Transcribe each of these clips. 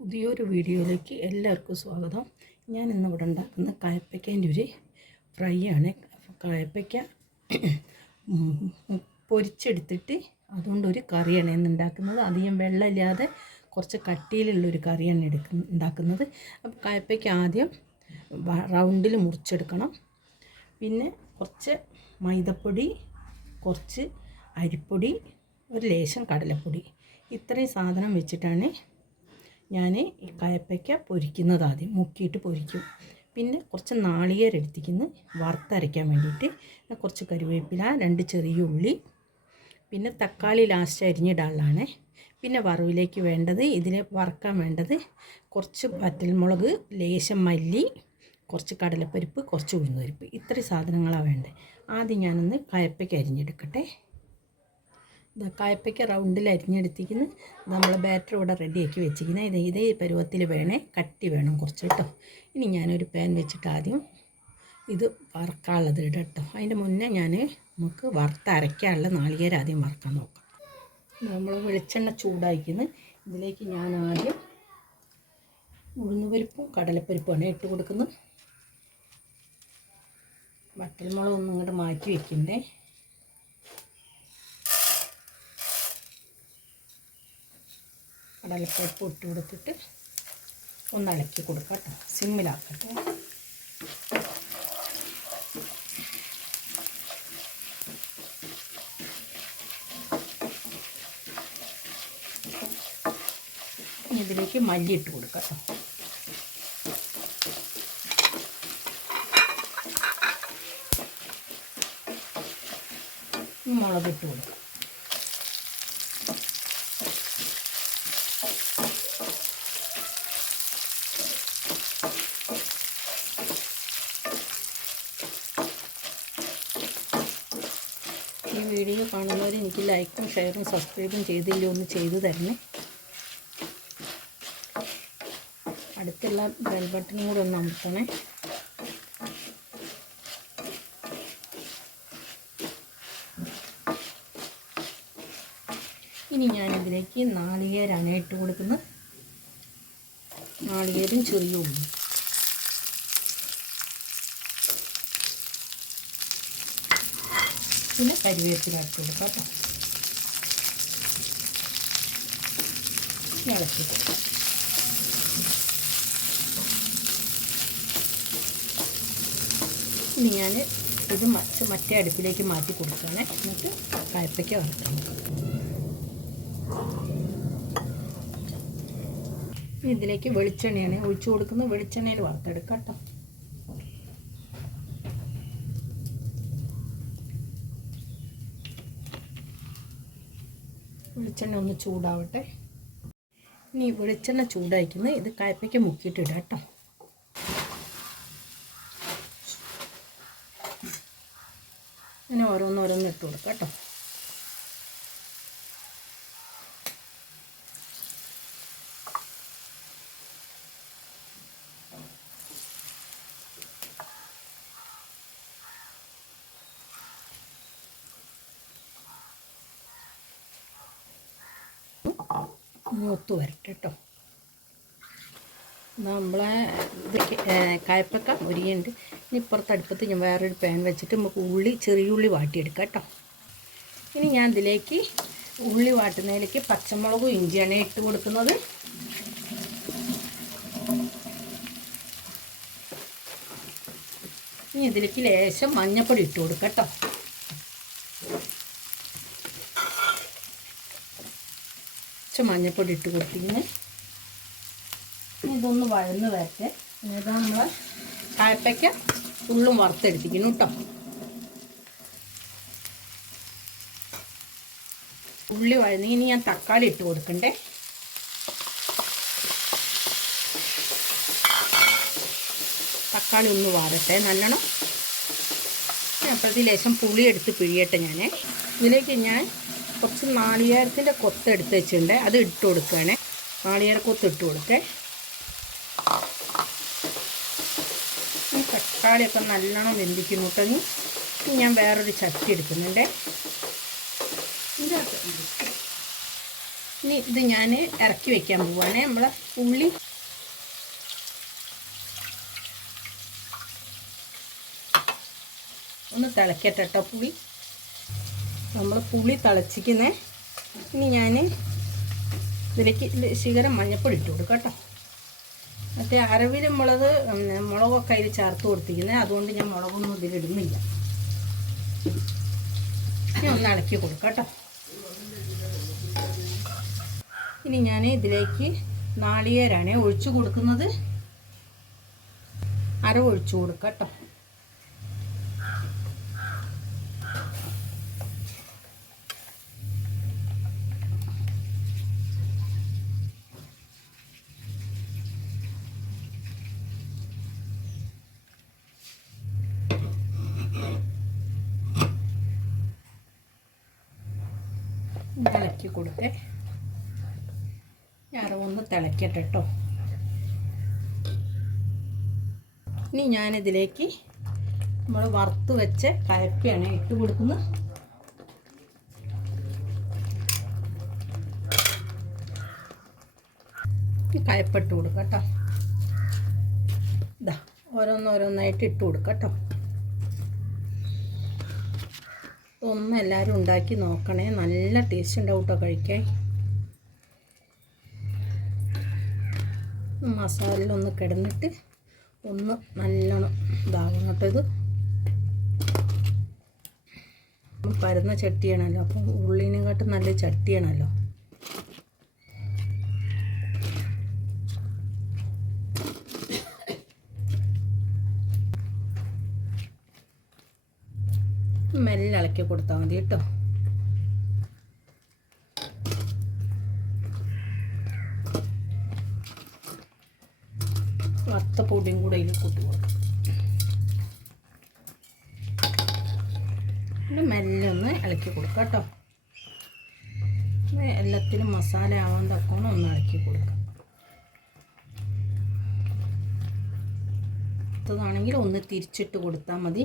പുതിയൊരു വീഡിയോയിലേക്ക് എല്ലാവർക്കും സ്വാഗതം. ഞാൻ ഇന്നിവിടെ ഉണ്ടാക്കുന്ന കായപ്പയ്ക്കേന്റെ ഒരു ഫ്രൈ ആണ് കായപ്പയ്ക്ക പൊരിച്ചെടുത്തിട്ട് അതുകൊണ്ടൊരു കറിയാണ് ഇന്ന് ഉണ്ടാക്കുന്നത്. അധികം വെള്ളമില്ലാതെ കുറച്ച് കട്ടിയിലുള്ളൊരു കറിയാണ് എടുക്ക ഉണ്ടാക്കുന്നത്. അപ്പോൾ കായപ്പയ്ക്ക ആദ്യം റൗണ്ടിൽ മുറിച്ചെടുക്കണം. പിന്നെ കുറച്ച് മൈദപ്പൊടി കുറച്ച് അരിപ്പൊടി ഒരു ലേശം കടലപ്പൊടി. ഇത്രയും സാധനം വെച്ചിട്ടാണ് ഞാൻ ഈ കയപ്പയ്ക്ക പൊരിക്കുന്നത് ആദ്യം മുക്കിയിട്ട് പൊരിക്കും. പിന്നെ കുറച്ച് നാളികേരം എടുത്തിരിക്കുന്നു. വറുത്തരയ്ക്കാൻ വേണ്ടിയിട്ട്. കുറച്ച് കരുവേപ്പില രണ്ട് ചെറിയ ഉള്ളി. പിന്നെ തക്കാളി ലാസ്റ്റ് അരിഞ്ഞിടാനുള്ളതാണ് പിന്നെ വറവിലേക്ക് വേണ്ടത് ഇതിൽ വറുക്കാൻ വേണ്ടത് കുറച്ച് വറ്റൽമുളക് ലേശം മല്ലി കുറച്ച് കടലപ്പരിപ്പ് കുറച്ച് ഉഴുന്നുപരിപ്പ്. ഇത്രയും സാധനങ്ങളാണ് വേണ്ടത്. ആദ്യം ഞാനൊന്ന് കയപ്പയ്ക്ക് അരിഞ്ഞെടുക്കട്ടെ. കായപ്പയ്ക്ക് റൗണ്ടിൽ അരിഞ്ഞെടുത്തിരിക്കുന്നു. നമ്മൾ ബാറ്റർ ഇവിടെ റെഡിയാക്കി വെച്ചിരിക്കുന്നത് ഇത് ഇതേ പരുവത്തിൽ വേണേ കട്ടി വേണം കുറച്ച് കേട്ടോ. ഇനി ഞാനൊരു പാൻ വെച്ചിട്ട് ആദ്യം ഇത് വറക്കാനുള്ളത് ഇടാം കേട്ടോ. അതിന്റെ മുന്നേ ഞാൻ നമുക്ക് വറുത്തരയ്ക്കാനുള്ള നാളികേരം ആദ്യം വറക്കാൻ നോക്കാം. നമ്മൾ വെളിച്ചെണ്ണ ചൂടാക്കിന്ന് ഇതിലേക്ക് ഞാൻ ആദ്യം ഉഴുന്നുപരിപ്പും കടലപ്പരിപ്പുമാണ് ഇട്ട് കൊടുക്കുന്നത്. വറ്റൽമുളക് ഒന്നും ഇങ്ങോട്ട് മാറ്റി വെക്കണ്ടേ. കടലപ്പരിപ്പ് ഇട്ട് കൊടുത്തിട്ട് ഒന്ന് ഇളക്കി കൊടുക്കാം കേട്ടോ. സിമ്മിലാക്കട്ടെ. ഇതിലേക്ക് മല്ലി ഇട്ട് കൊടുക്കാം കേട്ടോ. മുളകിട്ട് മുളക് ഇട്ട് കൊടുക്കാം ഈ വീഡിയോ കാണുന്നവർ എനിക്ക് ലൈക്കും ഷെയറും സബ്സ്ക്രൈബും ചെയ്തില്ല ഒന്ന് ചെയ്തു തരണേ. അടുത്തുള്ള ബെൽ ബട്ടണും കൂടെ ഒന്ന് അമർത്തണേ. ഇനി ഞാനിതിലേക്ക് നാളികേരാണ് ഇട്ട് കൊടുക്കുന്നത്. നാളികേരും ചെറിയ ഉള്ളി. പിന്നെ കരിവേപ്പില ഇട്ട് കൊടുക്കാം കേട്ടോ. ഇളക്കി ഇനി ഞാൻ ഇത് മറ്റേ അടുപ്പിലേക്ക് മാറ്റി കൊടുക്കുകയാണ്. എന്നിട്ട് കായപ്പയ്ക്ക വറുക്കാം. ഇതിലേക്ക് വെളിച്ചെണ്ണയാണ്. ഒഴിച്ചു കൊടുക്കുന്നത് വെളിച്ചെണ്ണയിൽ വറുത്തെടുക്കാം കേട്ടോ. വെളിച്ചെണ്ണ ഒന്ന് ചൂടാവട്ടെ. ഇനി വെളിച്ചെണ്ണ ചൂടായിരിക്കുന്നത് ഇത് കായപ്പയ്ക്ക് മുക്കിയിട്ടിടാം കേട്ടോ. ഇങ്ങനെ ഓരോന്നോരോന്ന് ഇട്ട് കൊടുക്കാം കേട്ടോ. മൂത്ത് വരട്ടെ കേട്ടോ നമ്മളെ ഇത് കായപ്പക്ക മുരിയുണ്ട് ഇനി ഇപ്പുറത്ത് അടുപ്പത്ത് ഞാൻ വേറൊരു പാൻ വെച്ചിട്ട് നമുക്ക് ഉള്ളി ചെറിയ ഉള്ളി വാട്ടിയെടുക്കാം കേട്ടോ ഇനി ഞാൻ ഇതിലേക്ക് ഉള്ളി വാട്ടുന്നതിലേക്ക് പച്ചമുളകും ഇഞ്ചിയാണ് ഇട്ട് കൊടുക്കുന്നത്. ഇനി ഇതിലേക്ക് ലേശം മഞ്ഞപ്പൊടി ഇട്ട് കൊടുക്കാം കേട്ടോ കുറച്ച് മഞ്ഞപ്പൊടി ഇട്ട് കൊടുത്തിങ്ങനെ ഇതൊന്ന് വഴന്ന് വരട്ടെ. ഏതാ നമ്മൾ കായപ്പയ്ക്ക ഉള്ളും വറുത്തെടുത്തിക്കുന്നു കേട്ടോ ഉള്ളി വഴന്ന് ഇനി ഞാൻ തക്കാളി ഇട്ട് കൊടുക്കണ്ടേ. തക്കാളി ഒന്ന് വാടട്ടെ നല്ലോണം. അപ്പോഴത്തെ ലേശം പുളി എടുത്ത് പിഴിയട്ടെ ഞാൻ ഇതിലേക്ക് ഞാൻ കുറച്ച് നാളികേരത്തിന്റെ കൊത്ത് എടുത്ത് വെച്ചിട്ടുണ്ട്. അത് ഇട്ട് കൊടുക്കുകയാണ്. നാളികേര കൊത്ത് ഇട്ട് കൊടുക്കേ ഈ തക്കാളിയൊക്കെ നല്ലോണം വെന്തിക്കുന്നു കേട്ടോ ഞാൻ വേറൊരു ചട്ടി എടുക്കുന്നുണ്ട്. ഇനി ഇത് ഞാൻ ഇറക്കി വെക്കാൻ പോവാണ്. നമ്മളെ ഉള്ളി ഒന്ന് തിളക്കട്ടെ കേട്ടോ പുളി. നമ്മൾ പുളി തിളച്ചിക്കുന്നേ. ഇനി ഞാൻ ഇതിലേക്ക് ശിഖരം മഞ്ഞപ്പൊടി ഇട്ട് കൊടുക്കാം കേട്ടോ മറ്റേ അരവിൽ മുളക് മുളകൊക്കെ അതിൽ ചേർത്ത് കൊടുത്തിരിക്കുന്നത് അതുകൊണ്ട് ഞാൻ മുളകൊന്നും ഇതിലിടുന്നില്ല ഇനി ഒന്ന് ഇളക്കി കൊടുക്കാം കേട്ടോ ഇനി ഞാൻ ഇതിലേക്ക് നാളികേരാണ് ഒഴിച്ചു കൊടുക്കുന്നത്. അര ഒഴിച്ചു കൊടുക്കാം കേട്ടോ ഇളക്കി കൊടുത്തേ. ഞാൻ ഒന്ന് തിളക്കട്ടെ കേട്ടോ ഇനി ഞാനിതിലേക്ക് നമ്മൾ വറുത്ത് വെച്ച് കലപ്പിയാണ് ഇട്ട് കൊടുക്കുന്നത്. കയപ്പിട്ട് കൊടുക്കാം കേട്ടോ ഇതാ ഓരോന്നോരോന്നായിട്ട് ഇട്ട് കൊടുക്കാം കേട്ടോ ഒന്ന് എല്ലാവരും ഉണ്ടാക്കി നോക്കണേ. നല്ല ടേസ്റ്റ് ഉണ്ടാവും കേട്ടോ കഴിക്കാൻ. മസാലയിലൊന്ന് കിടന്നിട്ട് ഒന്ന് നല്ലോണം ഇതാകും കേട്ടോ ഇത്. പരന്ന ചട്ടിയാണല്ലോ. അപ്പം ഉള്ളിനെക്കാട്ടും നല്ല ചട്ടിയാണല്ലോ മെല്ലെ ഇളക്കി കൊടുത്താൽ മതി കേട്ടോ വത്ത പൊടിയും കൂടെ അതിൽ കൂട്ടി കൊടുക്കും മെല്ലെ ഒന്ന് ഇളക്കി കൊടുക്കുക കേട്ടോ. എല്ലാത്തിനും മസാല ആവാൻ തക്കോണം ഒന്ന് ഇളക്കി കൊടുക്കുക ാണെങ്കിൽ ഒന്ന് തിരിച്ചിട്ട് കൊടുത്താൽ മതി.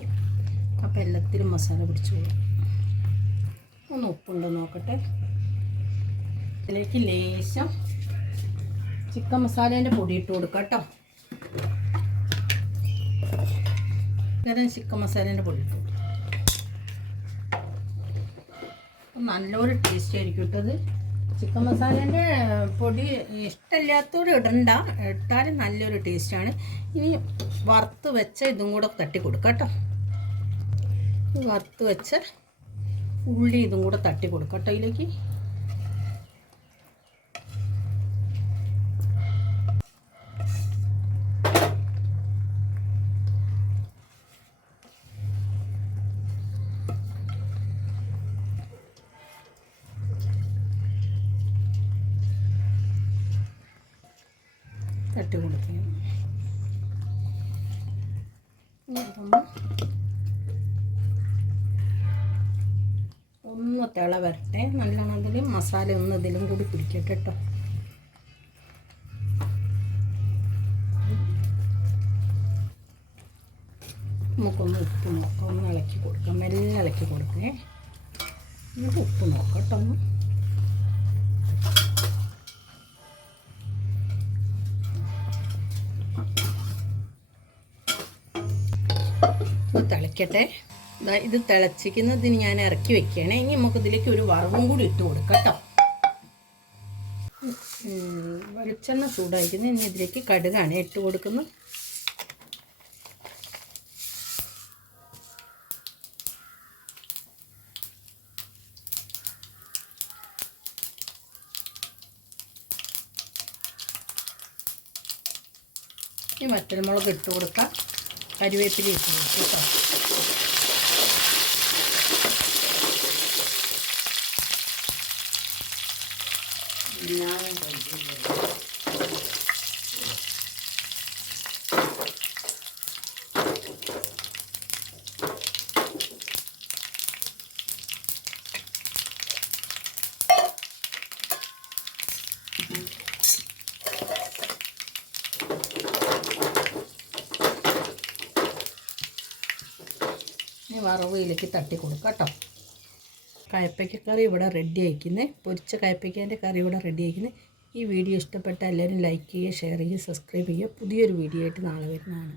അപ്പം എല്ലാത്തിലും മസാല പിടിച്ചു കൊടുക്കും ഒന്ന് ഉപ്പുണ്ടോ നോക്കട്ടെ. ഇതിലേക്ക് ലേശം ചിക്കൻ മസാലേന്റെ പൊടി ഇട്ട് കൊടുക്കാം കേട്ടോ. ഇങ്ങനെ ചിക്കൻ മസാലേന്റെ പൊടി? ഇട്ടു നല്ലൊരു ടേസ്റ്റ് ആയിരിക്കും ഇട്ടത് ചിക്കൻ മസാലേന്റെ പൊടി ഇഷ്ടമില്ലാത്തവർ ഇടണ്ട. ഇട്ടാലും നല്ലൊരു ടേസ്റ്റാണ് ഇനി വറുത്ത് വെച്ച ഇതും കൂടെ തട്ടി കൊടുക്കാം കേട്ടോ. വറുത്ത് വെച്ച ഉള്ളി ഇതും കൂടെ തട്ടി കൊടുക്കാം കേട്ടോ ഇതിലേക്ക്. തട്ടി കൊടുക്കുക ഒന്ന് തിള വരട്ടെ നല്ല ഇതിൽ മസാല ഒന്ന് ഇതിലും കൂടി പിടിക്കട്ടെ കേട്ടോ. നമുക്കൊന്ന് ഉപ്പ് നോക്കാം ഒന്ന് ഇളക്കി കൊടുക്കാം. മെല്ലെ ഇളക്കി കൊടുക്കേ നമുക്ക് ഉപ്പ് നോക്കാം കേട്ടോ ഒന്ന് തിളയ്ക്കട്ടെ ഇത് തിളച്ചിക്കുന്നതിന് ഞാൻ ഇറക്കി വെക്കുകയാണ്. ഇനി നമുക്ക് ഇതിലേക്ക് ഒരു വറവും കൂടി ഇട്ട് കൊടുക്കട്ടോ വെളിച്ചെണ്ണ ചൂടായിരിക്കുന്നു ഇനി ഇതിലേക്ക് കടുകാണ് ഇട്ട് കൊടുക്കുന്നത്. ഈ വറ്റൽമുളക് ഇട്ട് കൊടുക്കാം. കരിവേപ്പില ഇട്ട് കൊടുക്കാം ഇനി വറവിലേക്ക് തട്ടി കൊടുക്കാം കേട്ടോ. കയപ്പയ്ക്ക കറി ഇവിടെ റെഡി ആയിക്കുന്നേ. പൊരിച്ച കയപ്പയ്ക്കേന്റെ കറി ഇവിടെ റെഡി ആയിക്കുന്നേ. ഈ വീഡിയോ ഇഷ്ടപ്പെട്ട എല്ലാവരും ലൈക്ക് ചെയ്യുക ഷെയർ ചെയ്യുക സബ്സ്ക്രൈബ് ചെയ്യുക. പുതിയൊരു വീഡിയോ ആയിട്ട് നാളെ വരുന്നതാണ്.